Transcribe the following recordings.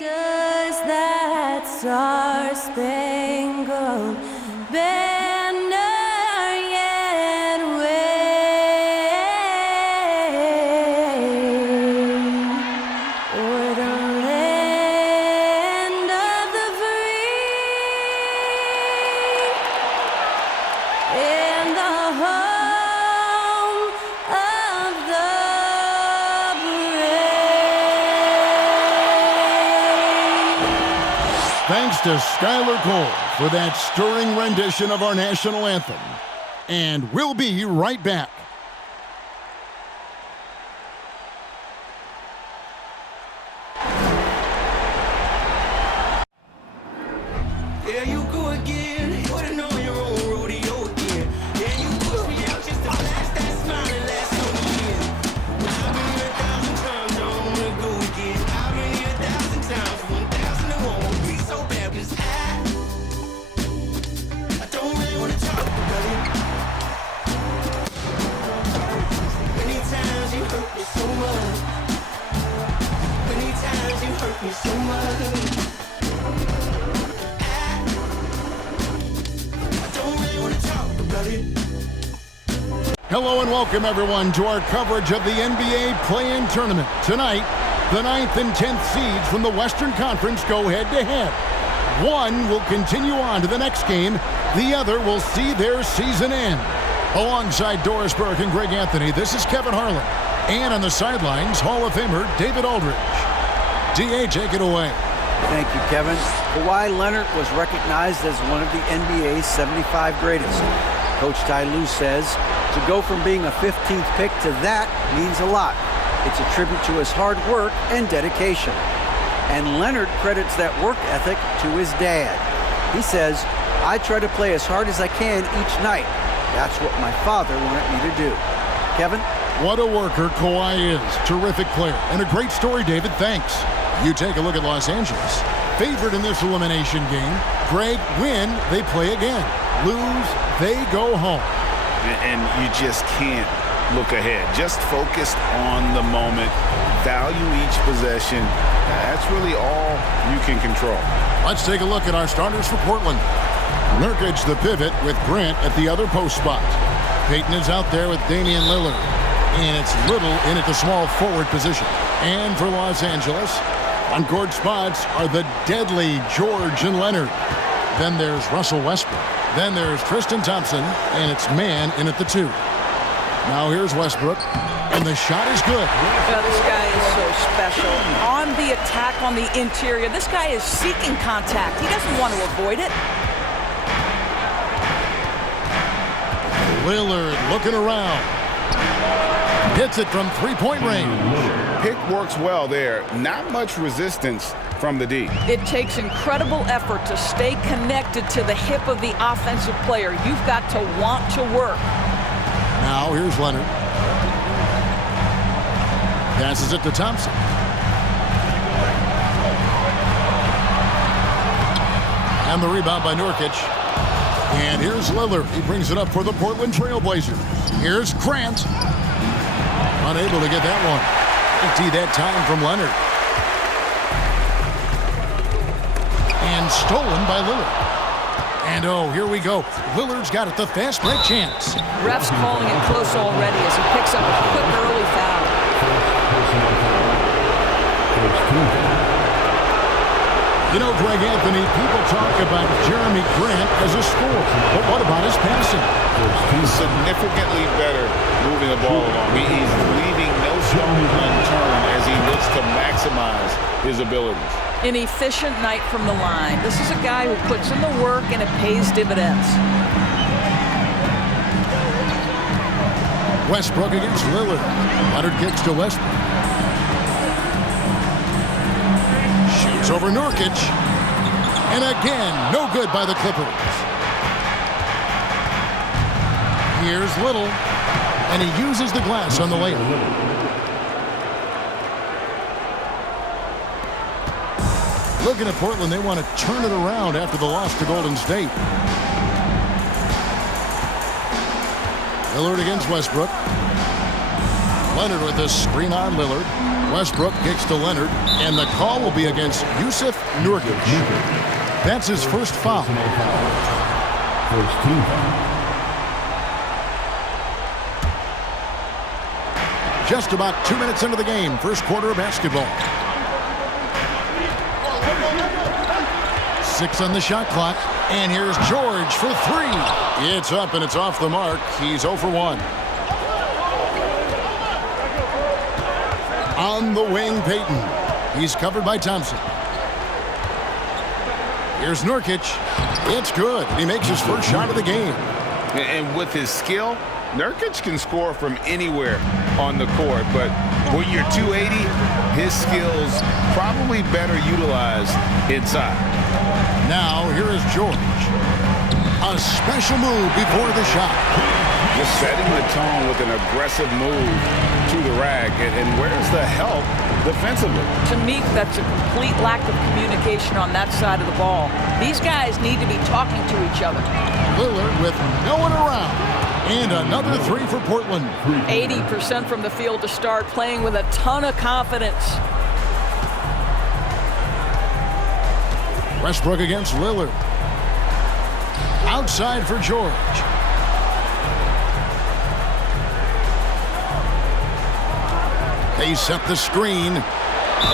Does that star-spangled banner yet wave o'er the land of the free and the home of the brave? Thanks to Skylar Cole for that stirring rendition of our national anthem. And we'll be right back. There you go again, putting on your own rodeo again. Yeah, you push me out just to flash that smile and last so years. But I've been here 1,000 times, I don't wanna go again. I've been here 1,000 times, 1,000 and one won't be so bad, 'cause I don't really wanna talk about it. Many times you hurt me so much. Many times you hurt me so much. Hello and welcome everyone to our coverage of the NBA Play-In Tournament. Tonight, the 9th and 10th seeds from the Western Conference go head-to-head. One will continue on to the next game. The other will see their season end. Alongside Doris Burke and Greg Anthony, this is Kevin Harlan. And on the sidelines, Hall of Famer David Aldridge. D.A., take it away. Thank you, Kevin. Kawhi Leonard was recognized as one of the NBA's 75 greatest. Coach Ty Lue says, to go from being a 15th pick to that means a lot. It's a tribute to his hard work and dedication. And Leonard credits that work ethic to his dad. He says, I try to play as hard as I can each night. That's what my father wanted me to do. Kevin? What a worker Kawhi is. Terrific player. And a great story, David. Thanks. You take a look at Los Angeles. Favorite in this elimination game. Greg, win, they play again. Lose, they go home. And you just can't look ahead. Just focused on the moment. Value each possession. That's really all you can control. Let's take a look at our starters for Portland. Nurkic, the pivot, with Grant at the other post spot. Payton is out there with Damian Lillard. And it's Little in at the small forward position. And for Los Angeles, on court spots are the deadly George and Leonard. Then there's Russell Westbrook. Then there's Tristan Thompson, and it's Man in at the 2. Now here's Westbrook, and the shot is good. Well, this guy is so special. On the attack on the interior, this guy is seeking contact. He doesn't want to avoid it. Lillard looking around. Hits it from three-point range. Pick works well there. Not much resistance from the D. It takes incredible effort to stay connected to the hip of the offensive player. You've got to want to work. Now here's Leonard. Passes it to Thompson. And the rebound by Nurkic. And here's Lillard. He brings it up for the Portland Trail Blazers. Here's Grant. Unable to get that one. Empty that time from Leonard. And stolen by Lillard. And oh, here we go. Lillard's got it, the fast break chance. Ref's calling it close already as he picks up a quick early foul. You know, Greg Anthony, people talk about Jeremy Grant as a scorer, but what about his passing? He's significantly better moving the ball along. He's leaving no stone unturned as he looks to maximize his abilities. An efficient night from the line. This is a guy who puts in the work and it pays dividends. Westbrook against Lillard. Leonard kicks to Westbrook. Shoots over Nurkic. And again, no good by the Clippers. Here's Little. And he uses the glass on the layup. Looking at Portland, they want to turn it around after the loss to Golden State. Lillard against Westbrook. Leonard with the screen on Lillard. Westbrook kicks to Leonard, and the call will be against Jusuf Nurkic. That's his first foul. First team foul. Just about 2 minutes into the game, first quarter of basketball. 6 on the shot clock, and here's George for 3. It's up and it's off the mark. He's 0 for 1. On the wing, Payton. He's covered by Thompson. Here's Nurkic. It's good. He makes his first shot of the game. And with his skill, Nurkic can score from anywhere on the court, but when you're 280, his skills probably better utilized inside. Now, here is George. A special move before the shot. Just setting the tone with an aggressive move to the rack. And where's the help defensively? To me, that's a complete lack of communication on that side of the ball. These guys need to be talking to each other. Lillard with no one around. And another 3 for Portland. 80% from the field to start, playing with a ton of confidence. Westbrook against Lillard. Outside for George. They set the screen.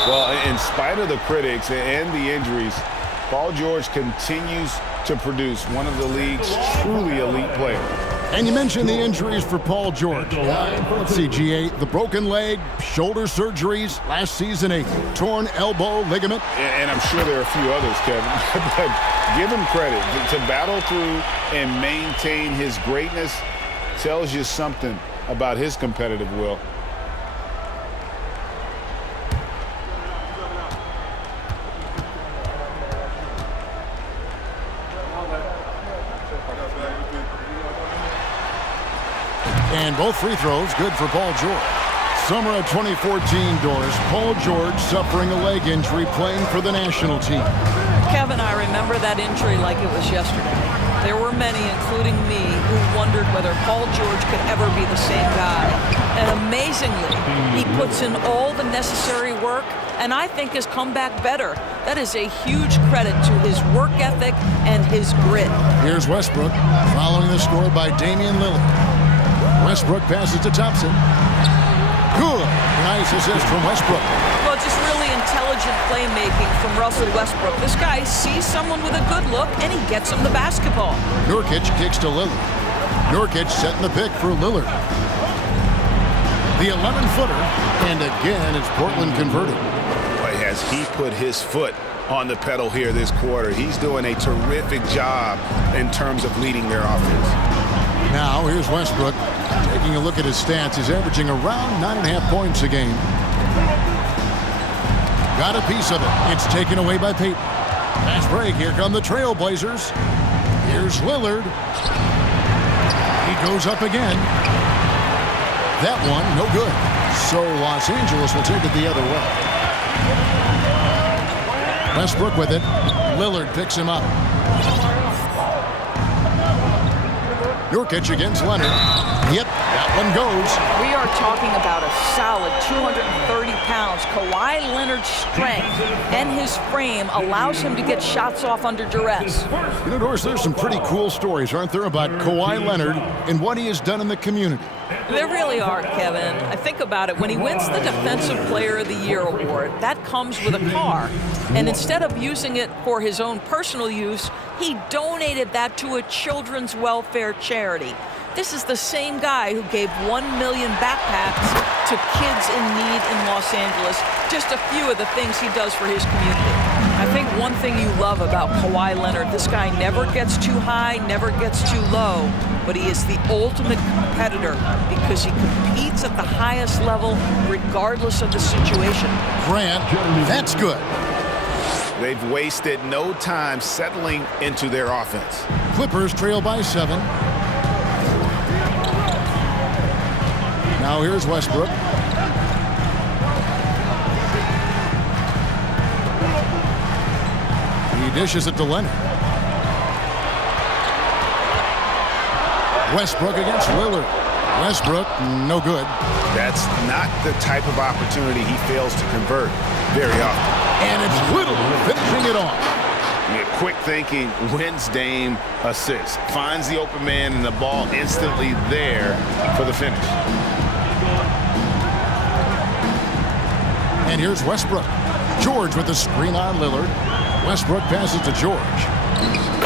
Well, in spite of the critics and the injuries, Paul George continues to produce one of the league's truly elite players. And you mentioned the injuries for Paul George. Let's see, GA, the broken leg, shoulder surgeries, last season a torn elbow ligament. And I'm sure there are a few others, Kevin. But give him credit. To battle through and maintain his greatness tells you something about his competitive will. And both free throws good for Paul George. Summer of 2014, Doris. Paul George suffering a leg injury playing for the national team. Kevin, I remember that injury like it was yesterday. There were many, including me, who wondered whether Paul George could ever be the same guy. And amazingly, he puts in all the necessary work and I think has come back better. That is a huge credit to his work ethic and his grit. Here's Westbrook following the score by Damian Lillard. Westbrook passes to Thompson. Good. Nice assist from Westbrook. Well, just really intelligent playmaking from Russell Westbrook. This guy sees someone with a good look, and he gets him the basketball. Nurkic kicks to Lillard. Nurkic setting the pick for Lillard. The 11-footer, and again, it's Portland converted. Boy, has he put his foot on the pedal here this quarter. He's doing a terrific job in terms of leading their offense. Now, here's Westbrook. Taking a look at his stats, he's averaging around 9.5 points a game. Got a piece of it. It's taken away by Payton. Fast break. Here come the Trailblazers. Here's Lillard. He goes up again. That one, no good. So Los Angeles will take it the other way. Westbrook with it. Lillard picks him up. Nurkic against Leonard. Yep, that one goes. We are talking about a solid 230 pounds. Kawhi Leonard's strength and his frame allows him to get shots off under duress. You know, Doris, there's some pretty cool stories, aren't there, about Kawhi Leonard and what he has done in the community. There really are, Kevin. I think about it. When he wins the Defensive Player of the Year award, that comes with a car. And instead of using it for his own personal use, he donated that to a children's welfare charity. This is the same guy who gave 1 million backpacks to kids in need in Los Angeles. Just a few of the things he does for his community. I think one thing you love about Kawhi Leonard, this guy never gets too high, never gets too low, but he is the ultimate competitor because he competes at the highest level regardless of the situation. Grant, that's good. They've wasted no time settling into their offense. Clippers trail by 7. Now here's Westbrook. He dishes it to Leonard. Westbrook against Lillard. Westbrook, no good. That's not the type of opportunity he fails to convert very often. And it's Little finishing it off. Yeah, quick thinking wins Dame assist. Finds the open man and the ball instantly there for the finish. And here's Westbrook. George with the screen on Lillard. Westbrook passes to George.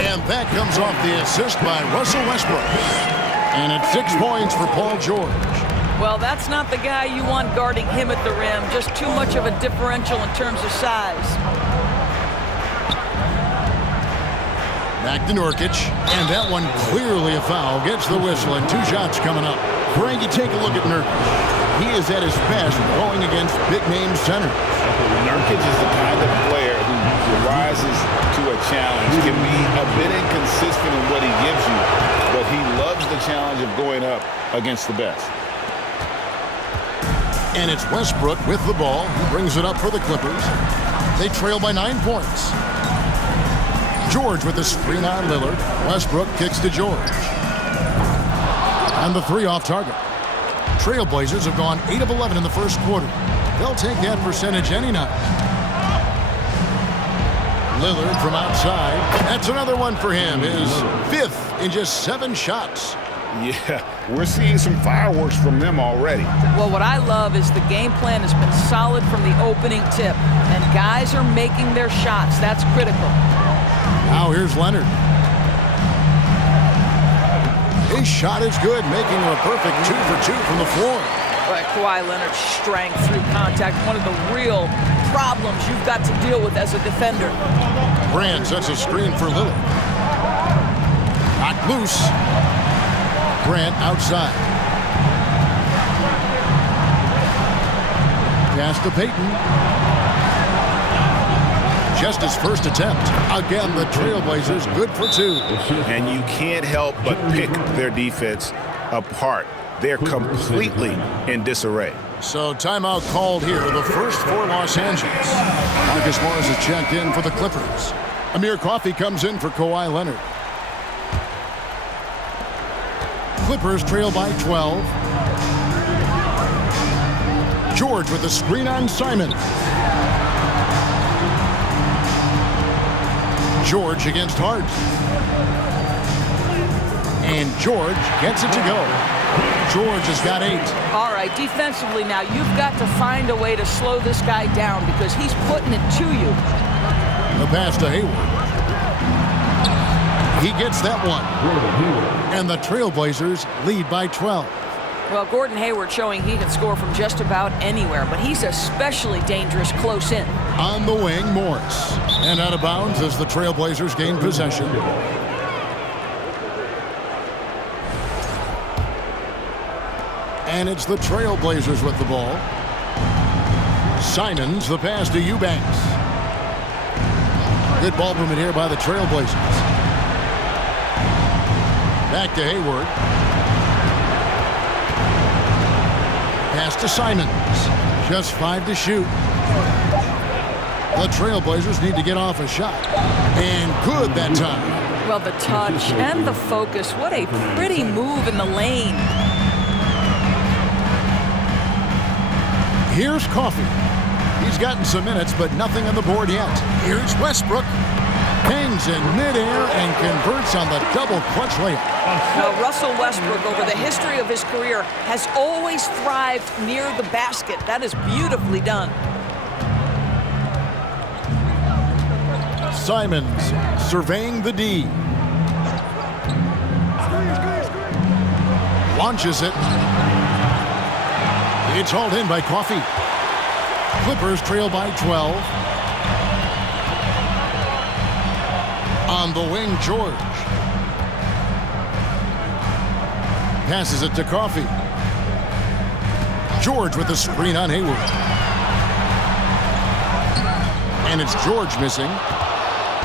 And that comes off the assist by Russell Westbrook. And it's 6 points for Paul George. Well, that's not the guy you want guarding him at the rim. Just too much of a differential in terms of size. Back to Nurkic, and that one clearly a foul. Gets the whistle, and 2 shots coming up. Frank, you take a look at Nurkic. He is at his best going against big-name centers. Nurkic is the kind of player who rises to a challenge, can be a bit inconsistent in what he gives you, but he loves the challenge of going up against the best. And it's Westbrook with the ball. He brings it up for the Clippers. They trail by 9 points. George with the screen on Lillard. Westbrook kicks to George. And the 3 off target. Trailblazers have gone 8 of 11 in the first quarter. They'll take that percentage any night. Lillard from outside. That's another one for him. His 5th in just 7 shots. Yeah, we're seeing some fireworks from them already. Well, what I love is the game plan has been solid from the opening tip, and guys are making their shots. That's critical. Now here's Leonard. His shot is good, making a perfect 2 for 2 from the floor. But Kawhi Leonard's strength through contact, one of the real problems you've got to deal with as a defender. Brand sets a screen for Lillard. Knocked loose. Grant outside. Pass to Payton. Just his first attempt. Again, the Trailblazers good for 2. And you can't help but pick their defense apart. They're completely in disarray. So timeout called here, the first for Los Angeles. Marcus Morris is checked in for the Clippers. Amir Coffey comes in for Kawhi Leonard. Clippers trail by 12. George with the screen on Simon. George against Hart. And George gets it to go. George has got 8. All right, defensively now, you've got to find a way to slow this guy down because he's putting it to you. The pass to Hayward. He gets that one. And the Trailblazers lead by 12. Well, Gordon Hayward showing he can score from just about anywhere, but he's especially dangerous close in. On the wing, Morris. And out of bounds as the Trailblazers gain possession. And it's the Trailblazers with the ball. Simons, the pass to Eubanks. Good ball movement here by the Trailblazers. Back to Hayward. Pass to Simons. Just 5 to shoot. The Trailblazers need to get off a shot. And good that time. Well, the touch and the focus. What a pretty move in the lane. Here's Coffey. He's gotten some minutes, but nothing on the board yet. Here's Westbrook. Hangs in midair and converts on the double clutch layup. Now, Russell Westbrook, over the history of his career, has always thrived near the basket. That is beautifully done. Simons surveying the D. Launches it. It's hauled in by Coffey. Clippers trail by 12. On the wing, George. Passes it to Coffey. George with the screen on Hayward. And it's George missing.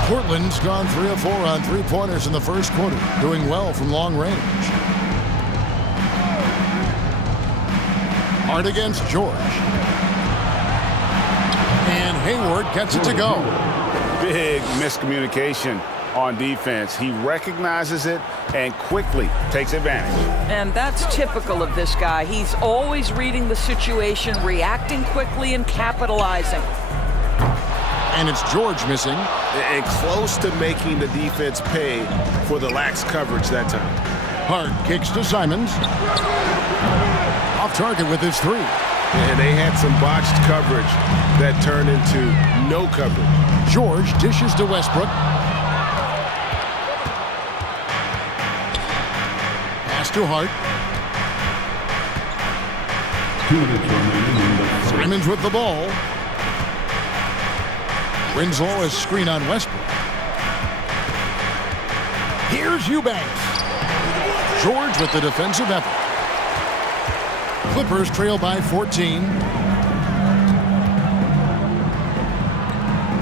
Portland's gone 3 of 4 on 3-pointers in the first quarter, doing well from long range. Hart against George. And Hayward gets it to go. Big miscommunication on defense. He recognizes it, and quickly takes advantage. And that's typical of this guy. He's always reading the situation, reacting quickly, and capitalizing. And it's George missing. And close to making the defense pay for the lax coverage that time. Hart kicks to Simons. Off target with his 3. And they had some botched coverage that turned into no coverage. George dishes to Westbrook. Pass to Hart. 2 minutes remaining in the first. Simons with the ball. Winslow is screen on Westbrook. Here's Eubanks. George with the defensive effort. Clippers trail by 14.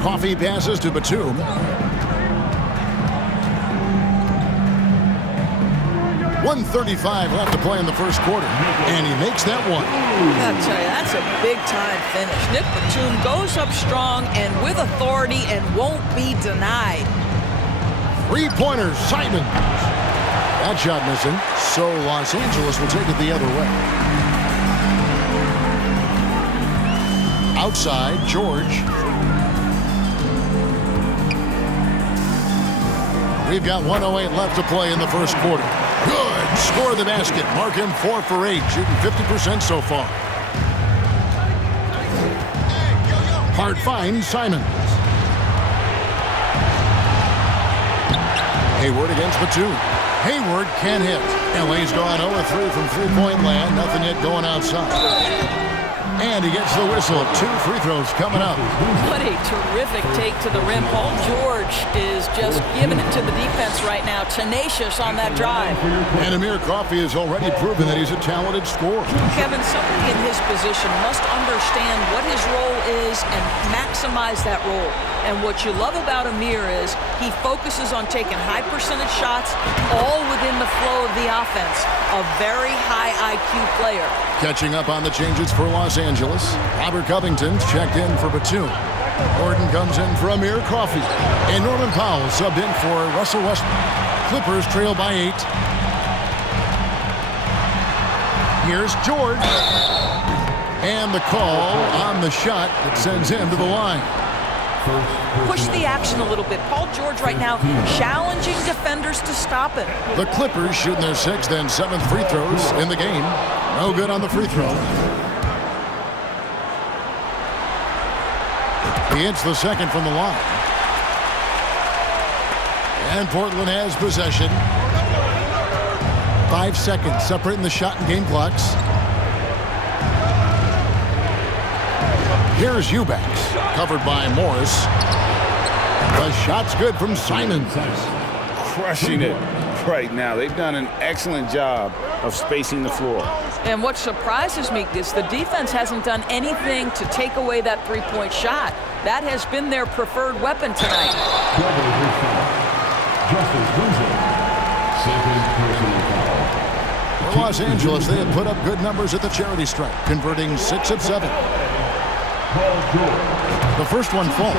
Coffee passes to Batum. .135 left to play in the first quarter, and he makes that one. I'll tell you, that's a big-time finish. Nick Batum goes up strong and with authority and won't be denied. 3-pointers, Simons. That shot missing, so Los Angeles will take it the other way. Outside, George. We've got 1:08 left to play in the first quarter. Good. Score the basket. Mark him 4 for 8, shooting 50% so far. Hart finds Simons. Hayward against Batum. Hayward can't hit. LA's gone 0-3 from three-point land. Nothing yet going outside. And he gets the whistle. 2 free throws coming up. What a terrific take to the rim. Paul George is just giving it to the defense right now. Tenacious on that drive. And Amir Coffey has already proven that he's a talented scorer. Kevin, somebody in his position must understand what his role is and maximize that role. And what you love about Amir is he focuses on taking high percentage shots all within the flow of the offense. A very high IQ player. Catching up on the changes for Los Angeles. Robert Covington's checked in for Batum. Gordon comes in for Amir Coffey. And Norman Powell subbed in for Russell Westbrook. Clippers trail by 8. Here's George. And the call on the shot that sends him to the line. Push the action a little bit. Paul George right now challenging defenders to stop him. The Clippers shooting their 6th and 7th free throws in the game. No good on the free throw. He hits the second from the line. And Portland has possession. 5 seconds separating the shot and game clocks. Here's Eubanks, covered by Morris. The shot's good from Simons. Crushing it right now. They've done an excellent job of spacing the floor. And what surprises me is the defense hasn't done anything to take away that three-point shot. That has been their preferred weapon tonight. For Los Angeles, they have put up good numbers at the charity stripe, converting 6 of 7. The first one falls.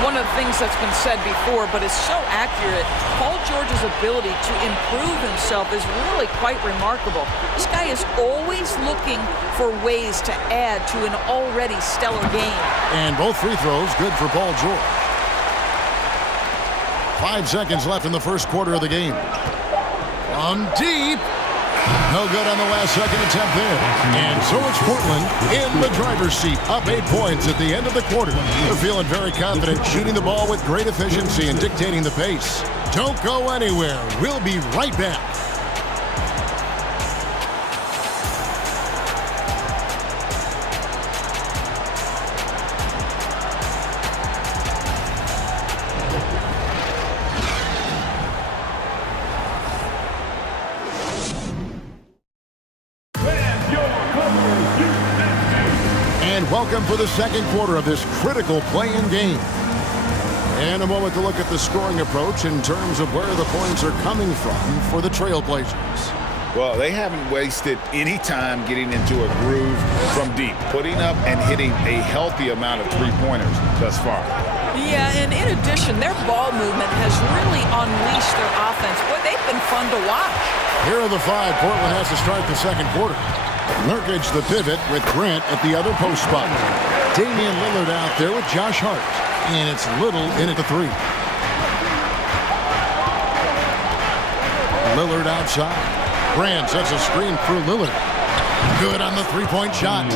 One of the things that's been said before, but is so accurate, Paul George's ability to improve himself is really quite remarkable. This guy is always looking for ways to add to an already stellar game. And both free throws good for Paul George. 5 seconds left in the first quarter of the game. From deep. No good on the last second attempt there. And so it's Portland in the driver's seat, up 8 points at the end of the quarter. They're feeling very confident, shooting the ball with great efficiency and dictating the pace. Don't go anywhere. We'll be right back. Welcome for the second quarter of this critical play-in game. And a moment to look at the scoring approach in terms of where the points are coming from for the Trailblazers. Well, they haven't wasted any time getting into a groove from deep, putting up and hitting a healthy amount of three-pointers thus far. Yeah, and in addition, their ball movement has really unleashed their offense. Boy, they've been fun to watch. Here are the 5 Portland has to start the second quarter. Nurkic the pivot with Grant at the other post spot. Damian Lillard out there with Josh Hart. And it's Little in at the 3. Lillard outside. Grant sets a screen through Lillard. Good on the three-point shot.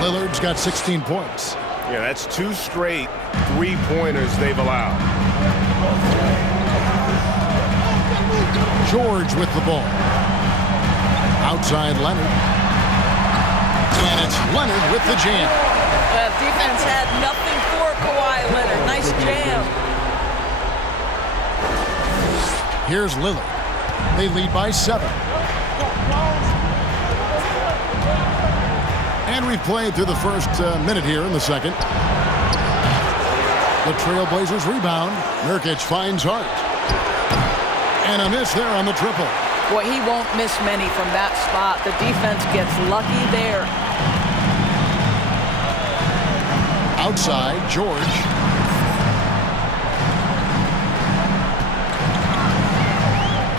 Lillard's got 16 points. Yeah, that's 2 straight three-pointers they've allowed. George with the ball. Outside Leonard. And it's Leonard with the jam. Defense had nothing for Kawhi Leonard. Nice jam. Here's Lillard. They lead by 7. And we've played through the first minute here in the second. The Trailblazers rebound. Nurkic finds Hart. And a miss there on the triple. Boy, he won't miss many from that spot. The defense gets lucky there. Outside, George.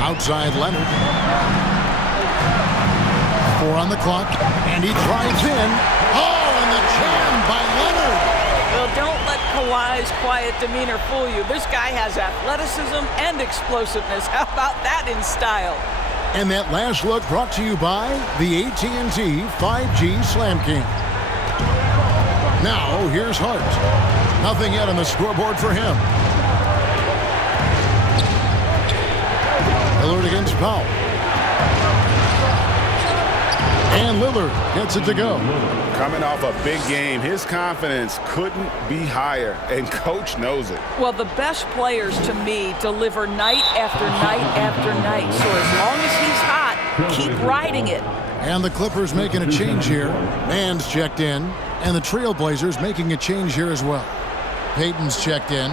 Outside, Leonard. 4 on the clock, and he drives in. Oh, and the jam by Leonard. Well, don't let Kawhi's quiet demeanor fool you. This guy has athleticism and explosiveness. How about that in style? And that last look brought to you by the AT&T 5G Slam King. Now, here's Hart. Nothing yet on the scoreboard for him. Lillard against Powell. And Lillard gets it to go. Coming off a big game, his confidence couldn't be higher, and coach knows it. Well, the best players to me deliver night after night after night. So as long as he's hot, keep riding it. And the Clippers making a change here. Mann's checked in. And the Trailblazers making a change here as well. Payton's checked in.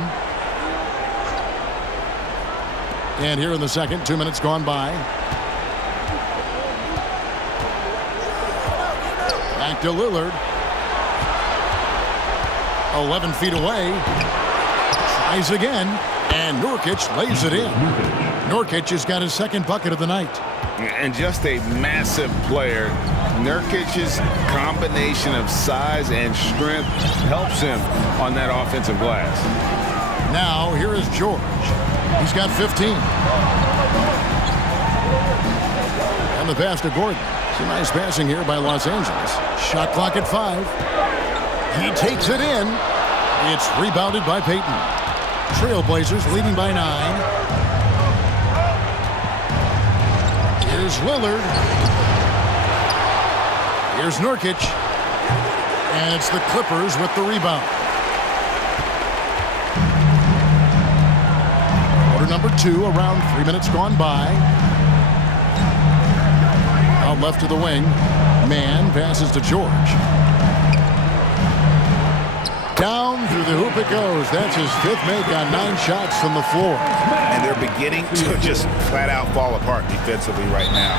And here in the second, 2 minutes gone by. Back to Lillard. 11 feet away. Tries again. And Nurkic lays it in. Nurkic has got his second bucket of the night. And just a massive player. Nurkic's combination of size and strength helps him on that offensive glass. Now, here is George. He's got 15. And the pass to Gordon. Some nice passing here by Los Angeles. Shot clock at 5. He takes it in. It's rebounded by Payton. Trailblazers leading by 9. Here's Lillard. Here's Nurkic. And it's the Clippers with the rebound. Quarter number 2, around 3 minutes gone by. Out left to the wing. Mann passes to George. Down through the hoop it goes. That's his 5th make on 9 shots from the floor. And they're beginning to just flat out fall apart defensively right now,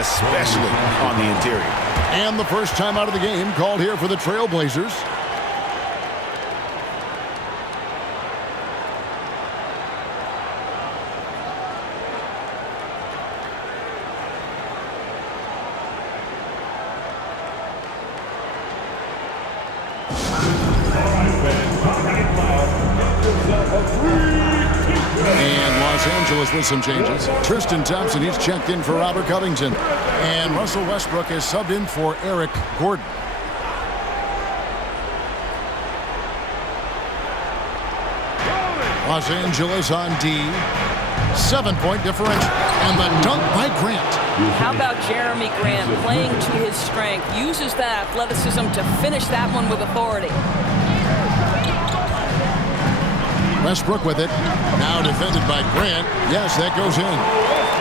especially on the interior. And the first time out of the game called here for the Trailblazers. And Los Angeles with some changes. Tristan Thompson, he's checked in for Robert Covington. And Russell Westbrook is subbed in for Eric Gordon. Los Angeles on D. 7-point differential. And the dunk by Grant. How about Jeremy Grant playing to his strength, uses that athleticism to finish that one with authority. Westbrook with it. Now defended by Grant. Yes, that goes in.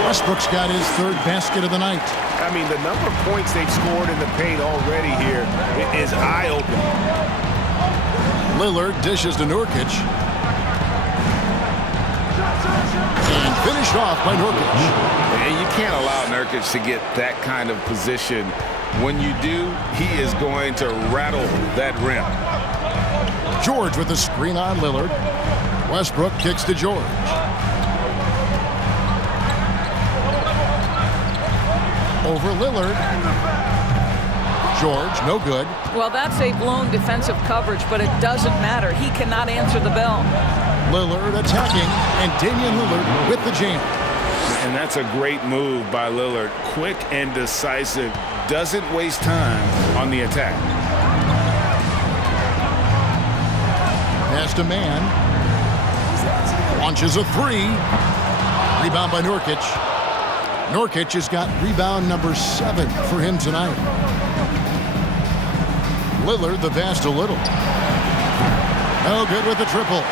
Westbrook's got his 3rd basket of the night. I mean, the number of points they've scored in the paint already here is eye-opening. Lillard dishes to Nurkic. And finished off by Nurkic. And you can't allow Nurkic to get that kind of position. When you do, he is going to rattle that rim. George with the screen on Lillard. Westbrook kicks to George. Over Lillard. George, no good. Well, that's a blown defensive coverage, but it doesn't matter. He cannot answer the bell. Lillard attacking, and Damian Lillard with the jam. And that's a great move by Lillard. Quick and decisive. Doesn't waste time on the attack. Pass to man. Launches a three. Rebound by Nurkic. Nurkic has got rebound number 7 for him tonight. Lillard the pass to Little. No good with the triple.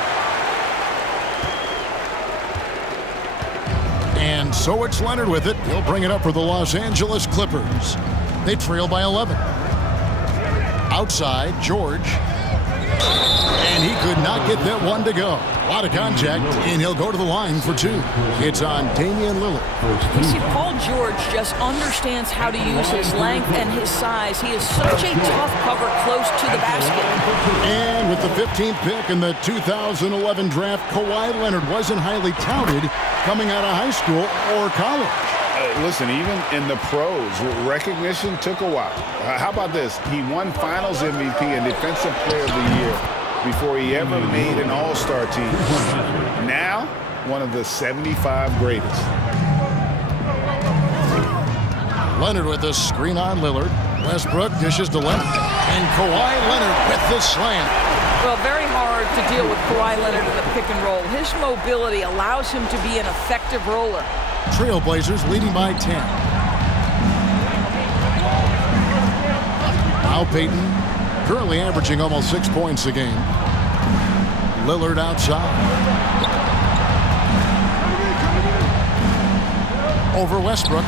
And so it's Leonard with it. He'll bring it up for the Los Angeles Clippers. They trail by 11. Outside, George. And he could not get that one to go. A lot of contact, and he'll go to the line for 2. It's on Damian Lillard. You see, Paul George just understands how to use his length and his size. He is such a tough cover close to the basket. And with the 15th pick in the 2011 draft, Kawhi Leonard wasn't highly touted coming out of high school or college. Listen, even in the pros, recognition took a while. How about this? He won Finals MVP and Defensive Player of the Year before he ever made an All-Star team. Now, one of the 75 greatest. Leonard with the screen on Lillard. Westbrook dishes to Leonard. And Kawhi Leonard with the slam. Well, very hard to deal with Kawhi Leonard in the pick and roll. His mobility allows him to be an effective roller. Trailblazers leading by 10. Al Payton currently averaging almost 6 points a game. Lillard outside. Over Westbrook.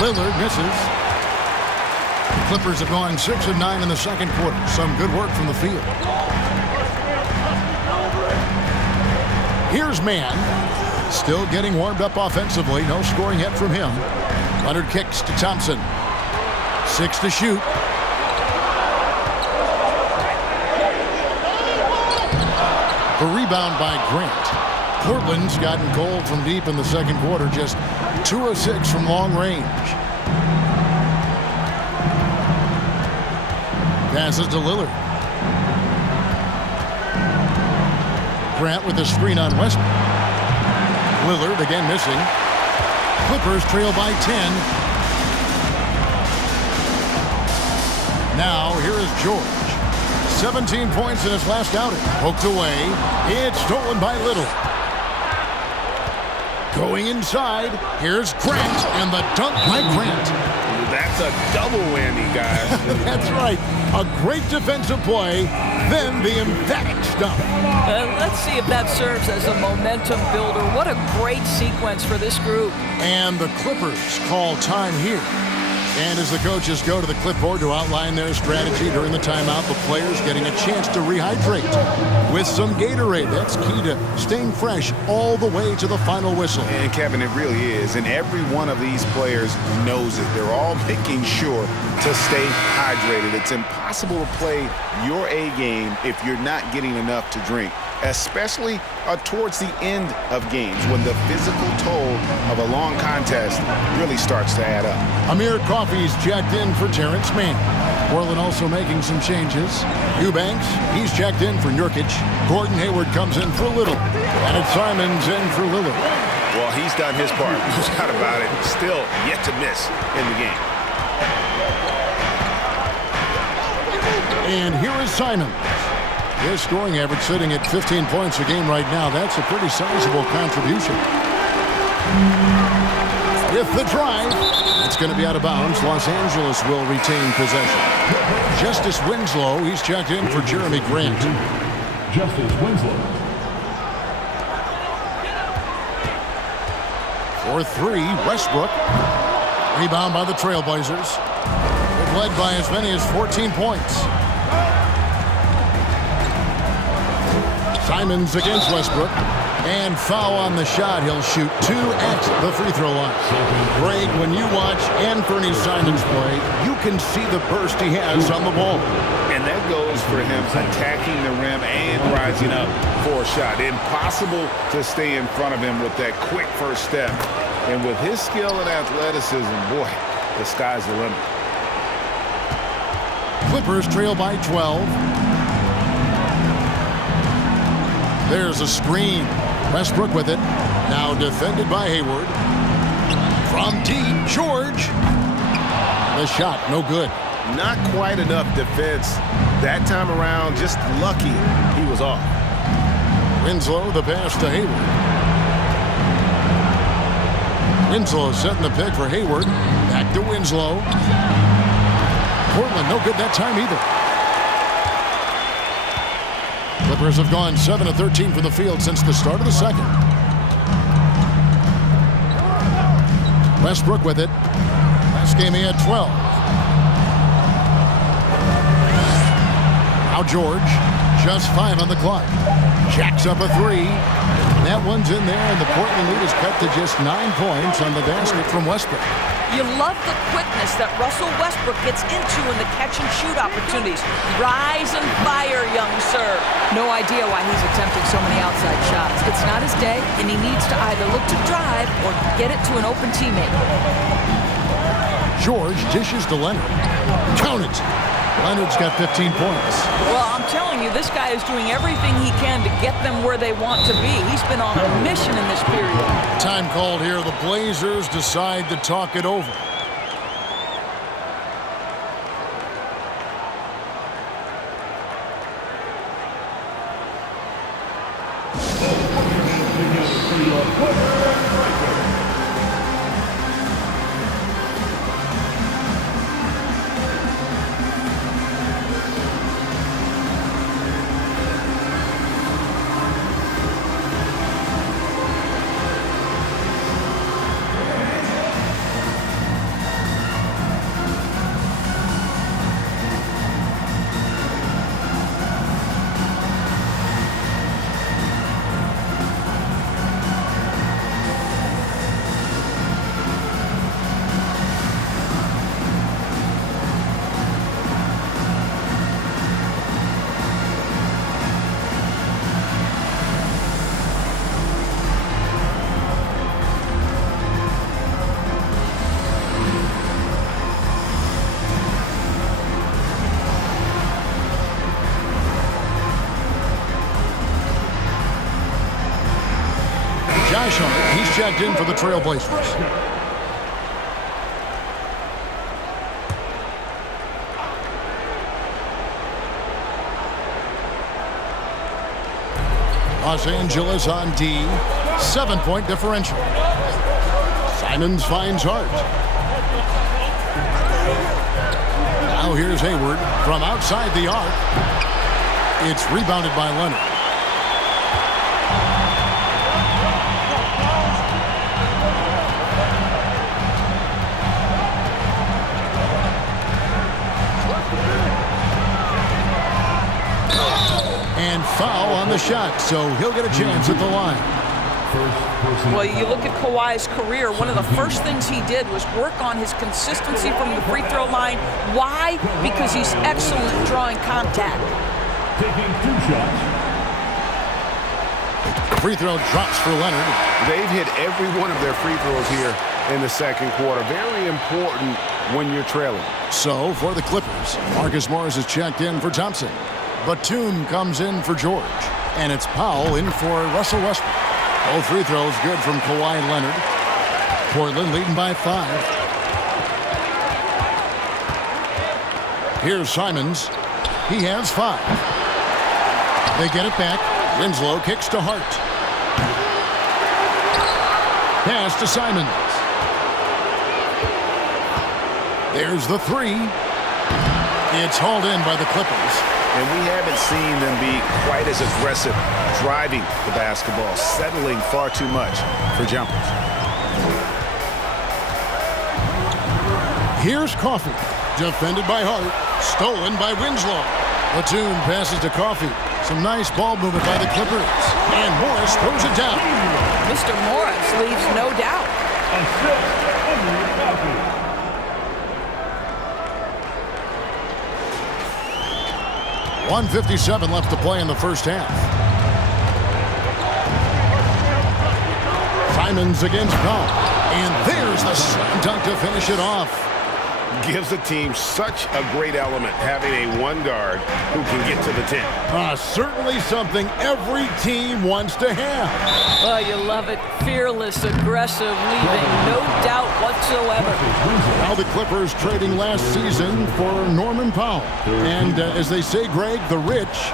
Lillard misses. The Clippers have gone 6 of 9 in the second quarter. Some good work from the field. Here's Mann. Still getting warmed up offensively. No scoring yet from him. Leonard kicks to Thompson. 6 to shoot. The rebound by Grant. Portland's gotten cold from deep in the second quarter. Just 2 of 6 from long range. Passes to Lillard. Grant with the screen on Westbrook. Lillard again missing. Clippers trail by 10. Now here is George. 17 points in his last outing. Poked away. It's stolen by Little. Going inside. Here's Grant and the dunk by Grant. That's a double whammy, guys. That's right. A great defensive play, then the emphatic stuff. Let's see if that serves as a momentum builder. What a great sequence for this group. And the Clippers call time here. And as the coaches go to the clipboard to outline their strategy during the timeout, the players getting a chance to rehydrate with some Gatorade. That's key to staying fresh all the way to the final whistle. And Kevin, it really is. And every one of these players knows it. They're all making sure to stay hydrated. It's impossible to play your A game if you're not getting enough to drink, especially towards the end of games when the physical toll of a long contest really starts to add up. Amir Coffey's checked in for Terrence Mann. Portland also making some changes. Eubanks, he's checked in for Nurkic. Gordon Hayward comes in for Little. And it's Simons in for Lillard. Well, he's done his part. No doubt about it. Still yet to miss in the game. And here is Simons. His scoring average sitting at 15 points a game right now. That's a pretty sizable contribution. With the drive, it's going to be out of bounds. Los Angeles will retain possession. Justice Winslow, he's checked in for Jeremy Grant. Justice Winslow. For 3, Westbrook. Rebound by the Trailblazers. They've led by as many as 14 points. Simons against Westbrook. And foul on the shot. He'll shoot 2 at the free throw line. Greg, when you watch Anthony Simons play, you can see the burst he has on the ball. And that goes goes for him attacking the rim and rising up for a shot. Impossible to stay in front of him with that quick first step. And with his skill and athleticism, boy, the sky's the limit. Clippers trail by 12. There's a screen. Westbrook with it. Now defended by Hayward. From deep, George. The shot, no good. Not quite enough defense that time around. Just lucky he was off. Winslow, the pass to Hayward. Winslow setting the pick for Hayward. Back to Winslow. Portland, no good that time either. Clippers have gone 7 of 13 from the field since the start of the second. Westbrook with it. Last game he had 12. Now George, just 5 on the clock. Jacks up a 3. That one's in there, and the Portland lead is cut to just 9 points on the basket from Westbrook. You love the quickness that Russell Westbrook gets into in the catch-and-shoot opportunities. Rise and fire, young sir. No idea why he's attempting so many outside shots. It's not his day, and he needs to either look to drive or get it to an open teammate. George dishes to Leonard. Count it. Leonard's got 15 points. Well, I'm telling you, this guy is doing everything he can to get them where they want to be. He's been on a mission in this period. Time called here. The Blazers decide to talk it over. Josh Hart, he's checked in for the Trailblazers. Los Angeles on D. 7-point differential. Simons finds Hart. Now here's Hayward from outside the arc. It's rebounded by Leonard. And foul on the shot, so he'll get a chance at the line. Well, you look at Kawhi's career, one of the first things he did was work on his consistency from the free throw line. Why? Because he's excellent at drawing contact. Taking 2 shots. Free throw drops for Leonard. They've hit every one of their free throws here in the second quarter. Very important when you're trailing. So, for the Clippers, Marcus Morris is checked in for Thompson. Batum comes in for George. And it's Powell in for Russell Westbrook. Both free throws good from Kawhi Leonard. Portland leading by 5. Here's Simons. He has 5. They get it back. Winslow kicks to Hart. Pass to Simons. There's the 3. It's hauled in by the Clippers. And we haven't seen them be quite as aggressive driving the basketball, settling far too much for jumpers. Here's Coffey, defended by Hart, stolen by Winslow. Batum passes to Coffey. Some nice ball movement by the Clippers. And Morris throws it down. Mr. Morris leaves no doubt. Assist, Henry Coffey. 1:57 left to play in the first half. Simons against Powell. And there's the slam dunk to finish it off. Gives the team such a great element having a one guard who can get to the 10. Certainly something every team wants to have. Oh, you love it. Fearless, aggressive, leaving no doubt whatsoever. Now the Clippers trading last season for Norman Powell. And as they say, Greg, the rich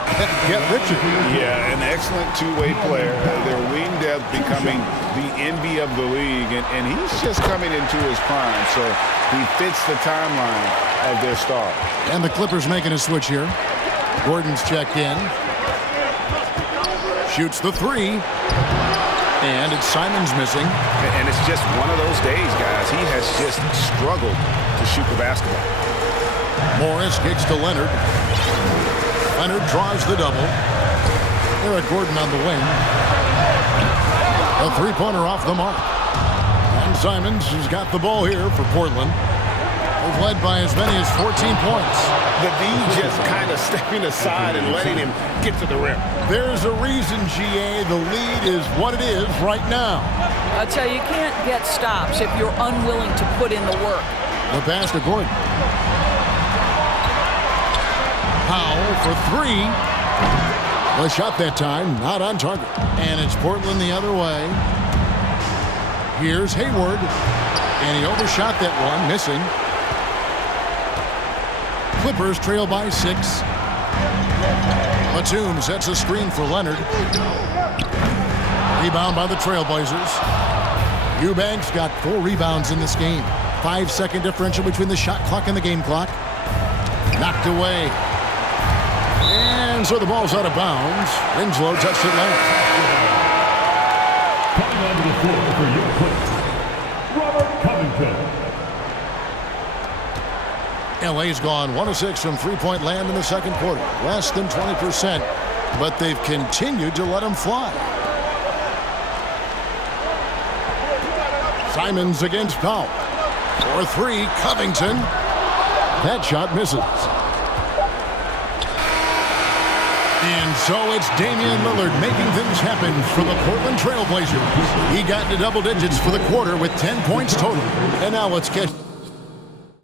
get richer. Yeah, an excellent two-way player. Their wing depth becoming the envy of the league. And he's just coming into his prime. So he fits the timeline of their star. And the Clippers making a switch here. Gordon's checked in. Shoots the three. And it's Simons missing. And it's just one of those days, guys. He has just struggled to shoot the basketball. Morris kicks to Leonard. Leonard draws the double. Eric Gordon on the wing. A three-pointer off the mark. And Simons has got the ball here for Portland. They've led by as many as 14 points. The D just kind of stepping aside and letting him get to the rim. There's a reason, GA, the lead is what it is right now. I tell you, you can't get stops if you're unwilling to put in the work. The pass to Gordon. Powell for three. The shot that time, not on target. And it's Portland the other way. Here's Hayward. And he overshot that one, missing. Clippers trail by 6. Batum sets a screen for Leonard. Rebound by the Trailblazers. Eubanks got 4 rebounds in this game. 5-second differential between the shot clock and the game clock. Knocked away. And so the ball's out of bounds. Winslow touched it late. Coming onto the floor for your Clippers, Robert Covington. LA's gone 1 of 6 from three-point land in the second quarter. Less than 20%, but they've continued to let them fly. Simons against Powell. For 3, Covington. That shot misses. And so it's Damian Lillard making things happen for the Portland Trailblazers. He got into double digits for the quarter with 10 points total. And now let's catch...